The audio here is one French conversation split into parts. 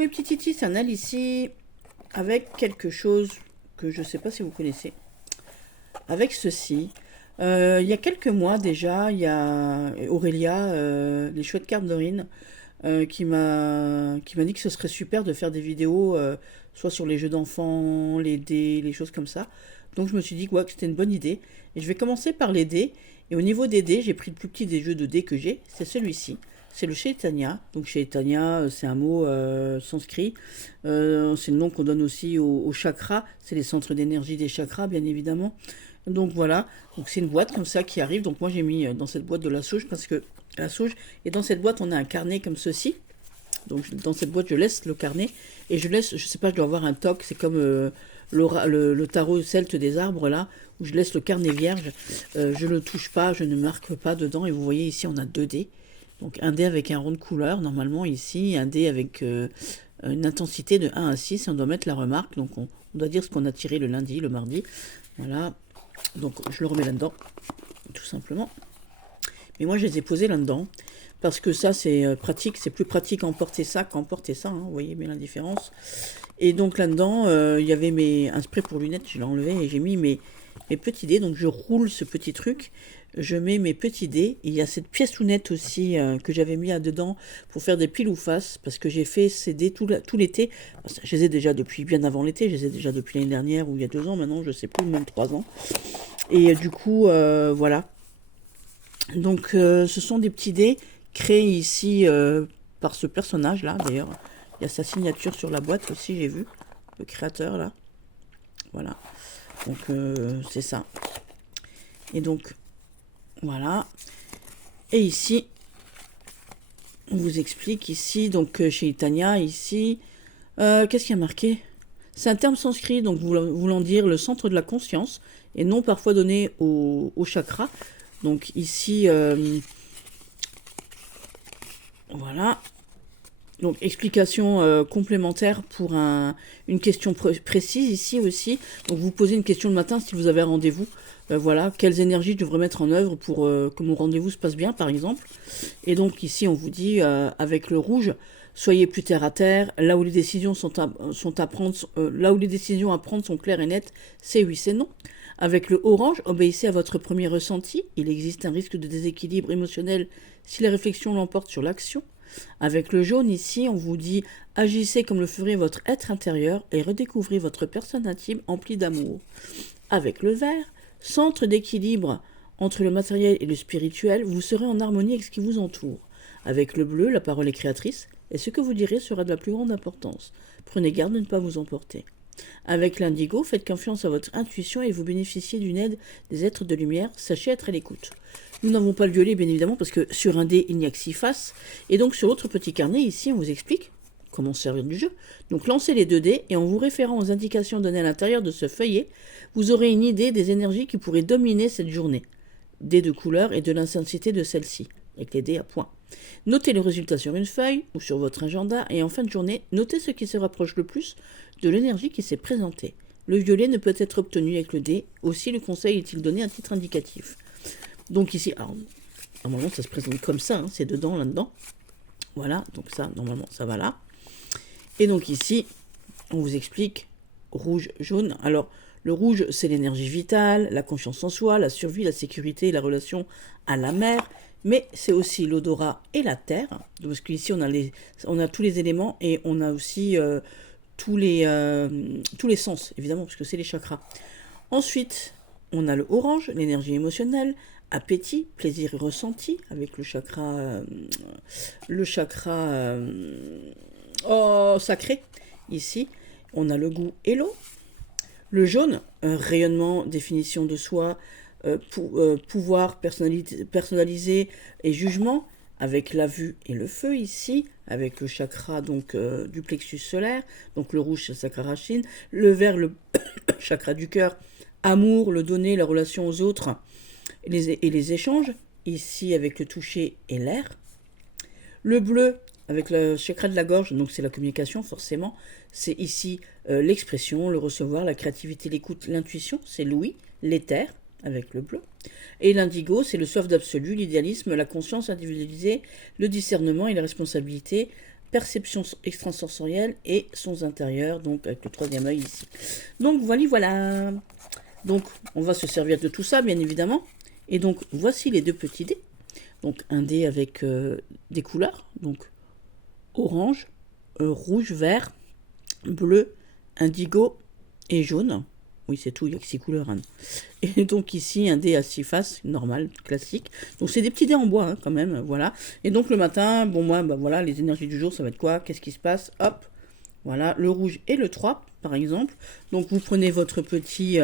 mes petits titis, c'est un ici avec quelque chose que je ne sais pas si vous connaissez. Avec ceci, il y a quelques mois déjà, il y a Aurélia, les chouettes cartes Dorine, qui m'a dit que ce serait super de faire des vidéos, soit sur les jeux d'enfants, les dés, les choses comme ça. Donc je me suis dit ouais, que c'était une bonne idée. Et je vais commencer par les dés. Et au niveau des dés, j'ai pris le plus petit des jeux de dés que j'ai, c'est celui-ci. C'est le Chaitanya. Donc Chaitanya, c'est un mot sanskrit. C'est le nom qu'on donne aussi aux chakras. C'est les centres d'énergie des chakras, bien évidemment. Donc voilà, donc c'est une boîte comme ça qui arrive. Donc moi j'ai mis dans cette boîte de la sauge parce que la sauge, et dans cette boîte on a un carnet comme ceci. Donc dans cette boîte je laisse le carnet et je laisse, je sais pas, je dois avoir un toc, c'est comme le tarot celte des arbres là, où je laisse le carnet vierge. Je ne le touche pas, je ne marque pas dedans et vous voyez ici on a 2 dés. Donc un dé avec un rond de couleur normalement ici, un dé avec une intensité de 1 à 6 et on doit mettre la remarque. Donc on doit dire ce qu'on a tiré le lundi, le mardi. Voilà. Donc je le remets là-dedans, tout simplement. Mais moi je les ai posés là-dedans, parce que ça c'est pratique, c'est plus pratique à emporter ça qu'emporter ça, hein, vous voyez bien la différence. Et donc là-dedans, il y avait un spray pour lunettes, je l'ai enlevé et j'ai mis mes petits dés, donc je roule ce petit truc, je mets mes petits dés, et il y a cette pièce lunette aussi que j'avais mis là-dedans pour faire des piles ou face, parce que j'ai fait ces dés tout l'été. Je les ai déjà depuis bien avant l'été, je les ai déjà depuis l'année dernière ou il y a 2 ans maintenant, je sais plus, même 3 ans. Et du coup, voilà. Donc ce sont des petits dés créés ici par ce personnage là, d'ailleurs. Il y a sa signature sur la boîte aussi, j'ai vu, le créateur là. Voilà. Donc c'est ça. Et donc voilà. Et ici, on vous explique ici, donc chez Tania, ici, qu'est-ce qu'il y a marqué? C'est un terme sanskrit, donc voulant dire le centre de la conscience, et non parfois donné au chakra. Donc ici, voilà. Donc explication complémentaire pour une question précise ici aussi. Donc vous posez une question le matin si vous avez un rendez-vous. Voilà, quelles énergies je devrais mettre en œuvre pour que mon rendez-vous se passe bien, par exemple. Et donc ici, on vous dit, avec le rouge, soyez plus terre à terre. Là où les décisions là où les décisions à prendre sont claires et nettes, c'est oui, c'est non. Avec le orange, obéissez à votre premier ressenti. Il existe un risque de déséquilibre émotionnel si la réflexion l'emporte sur l'action. Avec le jaune, ici, on vous dit agissez comme le ferait votre être intérieur et redécouvrez votre personne intime emplie d'amour. Avec le vert, centre d'équilibre entre le matériel et le spirituel, vous serez en harmonie avec ce qui vous entoure. Avec le bleu, la parole est créatrice et ce que vous direz sera de la plus grande importance. Prenez garde de ne pas vous emporter. Avec l'indigo, faites confiance à votre intuition et vous bénéficiez d'une aide des êtres de lumière. Sachez être à l'écoute. Nous n'avons pas le violet, bien évidemment, parce que sur un dé, il n'y a que 6 faces. Et donc, sur l'autre petit carnet, ici, on vous explique comment se servir du jeu. Donc, lancez les 2 dés et en vous référant aux indications données à l'intérieur de ce feuillet, vous aurez une idée des énergies qui pourraient dominer cette journée. Dés de couleur et de l'intensité de celle-ci, avec les dés à points. Notez le résultat sur une feuille ou sur votre agenda et en fin de journée, notez ce qui se rapproche le plus de l'énergie qui s'est présentée. Le violet ne peut être obtenu avec le dé, aussi le conseil est-il donné à titre indicatif. Donc ici, alors, normalement ça se présente comme ça, hein, c'est dedans, là-dedans. Voilà, donc ça, normalement ça va là. Et donc ici, on vous explique rouge, jaune. Alors, le rouge, c'est l'énergie vitale, la confiance en soi, la survie, la sécurité, la relation à la mer. Mais c'est aussi l'odorat et la terre. Parce qu'ici, on a tous les éléments et on a aussi tous les sens, évidemment, parce que c'est les chakras. Ensuite, on a le orange, l'énergie émotionnelle, appétit, plaisir et ressenti, avec le chakra sacré, ici. On a le goût et l'eau. Le jaune, rayonnement, définition de soi, pouvoir personnalisé et jugement, avec la vue et le feu ici, avec le chakra donc du plexus solaire, donc le rouge c'est chakra racine, le vert le chakra du cœur, amour, le donner, la relation aux autres et les échanges, ici avec le toucher et l'air. Le bleu avec le chakra de la gorge, donc c'est la communication forcément, c'est ici l'expression, le recevoir, la créativité, l'écoute, l'intuition, c'est l'ouïe, l'éther avec le bleu. Et l'indigo, c'est le soif d'absolu, l'idéalisme, la conscience individualisée, le discernement et la responsabilité perception extrasensorielle et sons intérieurs, donc avec le troisième œil ici. Donc voilà. Donc on va se servir de tout ça, bien évidemment. Et donc voici les deux petits dés. Donc un dé avec des couleurs, donc orange, rouge, vert, bleu, indigo et jaune. Oui, c'est tout, il n'y a que 6 couleurs. Hein. Et donc ici, un dé à 6 faces, normal, classique. Donc c'est des petits dés en bois, hein, quand même, voilà. Et donc le matin, bon, moi, bah, voilà, les énergies du jour, ça va être quoi? Qu'est-ce qui se passe? Hop, voilà, le rouge et le 3, par exemple. Donc vous prenez votre petit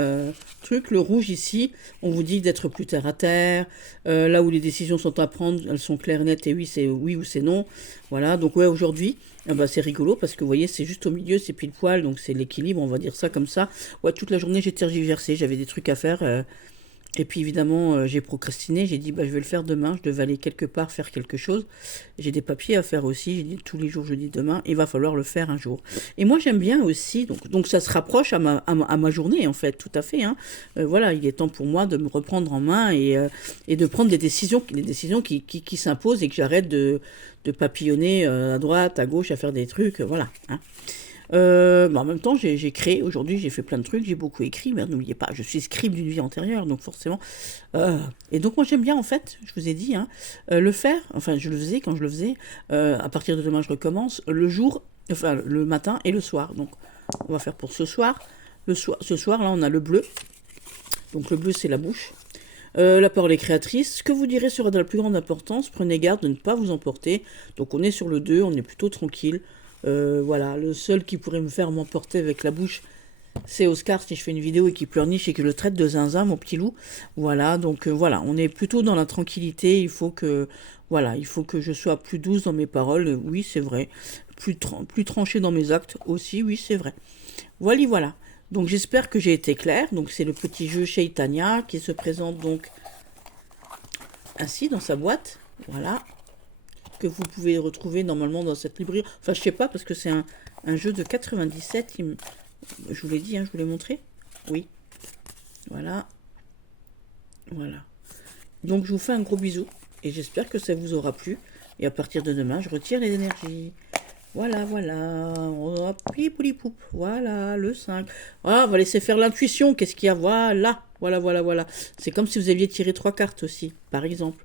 truc, le rouge ici, on vous dit d'être plus terre à terre, là où les décisions sont à prendre, elles sont claires, nettes, et oui, c'est oui ou c'est non. Voilà, donc ouais, aujourd'hui, bah, c'est rigolo parce que vous voyez, c'est juste au milieu, c'est pile poil, donc c'est l'équilibre, on va dire ça comme ça. Ouais, toute la journée, j'ai tergiversé, j'avais des trucs à faire. Et puis évidemment, j'ai procrastiné, j'ai dit bah, je vais le faire demain, je devais aller quelque part faire quelque chose. J'ai des papiers à faire aussi, j'ai dit tous les jours je dis demain, il va falloir le faire un jour. Et moi j'aime bien aussi, donc ça se rapproche à ma journée en fait, tout à fait. Hein. Voilà, il est temps pour moi de me reprendre en main et de prendre des décisions qui s'imposent et que j'arrête de papillonner à droite, à gauche, à faire des trucs, voilà. Hein. En même temps, j'ai créé, aujourd'hui j'ai fait plein de trucs, j'ai beaucoup écrit, mais n'oubliez pas, je suis scribe d'une vie antérieure, donc forcément... Et donc moi j'aime bien en fait, je vous ai dit, hein, le faire, enfin je le faisais quand je le faisais, à partir de demain je recommence, le jour, enfin le matin et le soir. Donc on va faire pour ce soir. Ce soir là on a le bleu, donc le bleu c'est la bouche. La parole est créatrice. Ce que vous direz sera de la plus grande importance. Prenez garde de ne pas vous emporter. Donc on est sur le 2, on est plutôt tranquille. Voilà, le seul qui pourrait me faire m'emporter avec la bouche, c'est Oscar si je fais une vidéo et qu'il pleurniche et que je le traite de zinzin, mon petit loup. Voilà, donc voilà, on est plutôt dans la tranquillité. Il faut que je sois plus douce dans mes paroles. Oui, c'est vrai. Plus tranchée dans mes actes aussi. Oui, c'est vrai. Voilà. Donc j'espère que j'ai été claire. Donc c'est le petit jeu chez Tania qui se présente donc ainsi dans sa boîte. Voilà. Que vous pouvez retrouver normalement dans cette librairie. Enfin, je sais pas, parce que c'est un jeu de 97. Je vous l'ai dit, hein, je vous l'ai montré. Oui. Voilà. Donc, je vous fais un gros bisou. Et j'espère que ça vous aura plu. Et à partir de demain, je retire les énergies. Voilà. Hop, poup. Voilà, le 5. Voilà, on va laisser faire l'intuition. Qu'est-ce qu'il y a? Voilà. C'est comme si vous aviez tiré 3 cartes aussi, par exemple.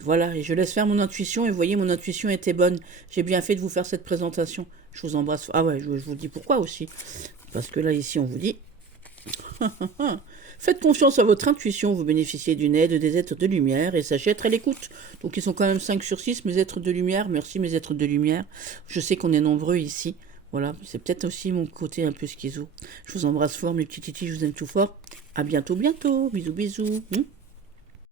Voilà, et je laisse faire mon intuition, et vous voyez, mon intuition était bonne. J'ai bien fait de vous faire cette présentation. Je vous embrasse. Ah ouais, je vous dis pourquoi aussi. Parce que là, ici, on vous dit... Faites confiance à votre intuition, vous bénéficiez d'une aide des êtres de lumière, et sachez être à l'écoute. Donc ils sont quand même 5 sur 6, mes êtres de lumière. Merci mes êtres de lumière. Je sais qu'on est nombreux ici. Voilà, c'est peut-être aussi mon côté un peu schizo. Je vous embrasse fort, mes petits titis, je vous aime tout fort. À bientôt. Bisous.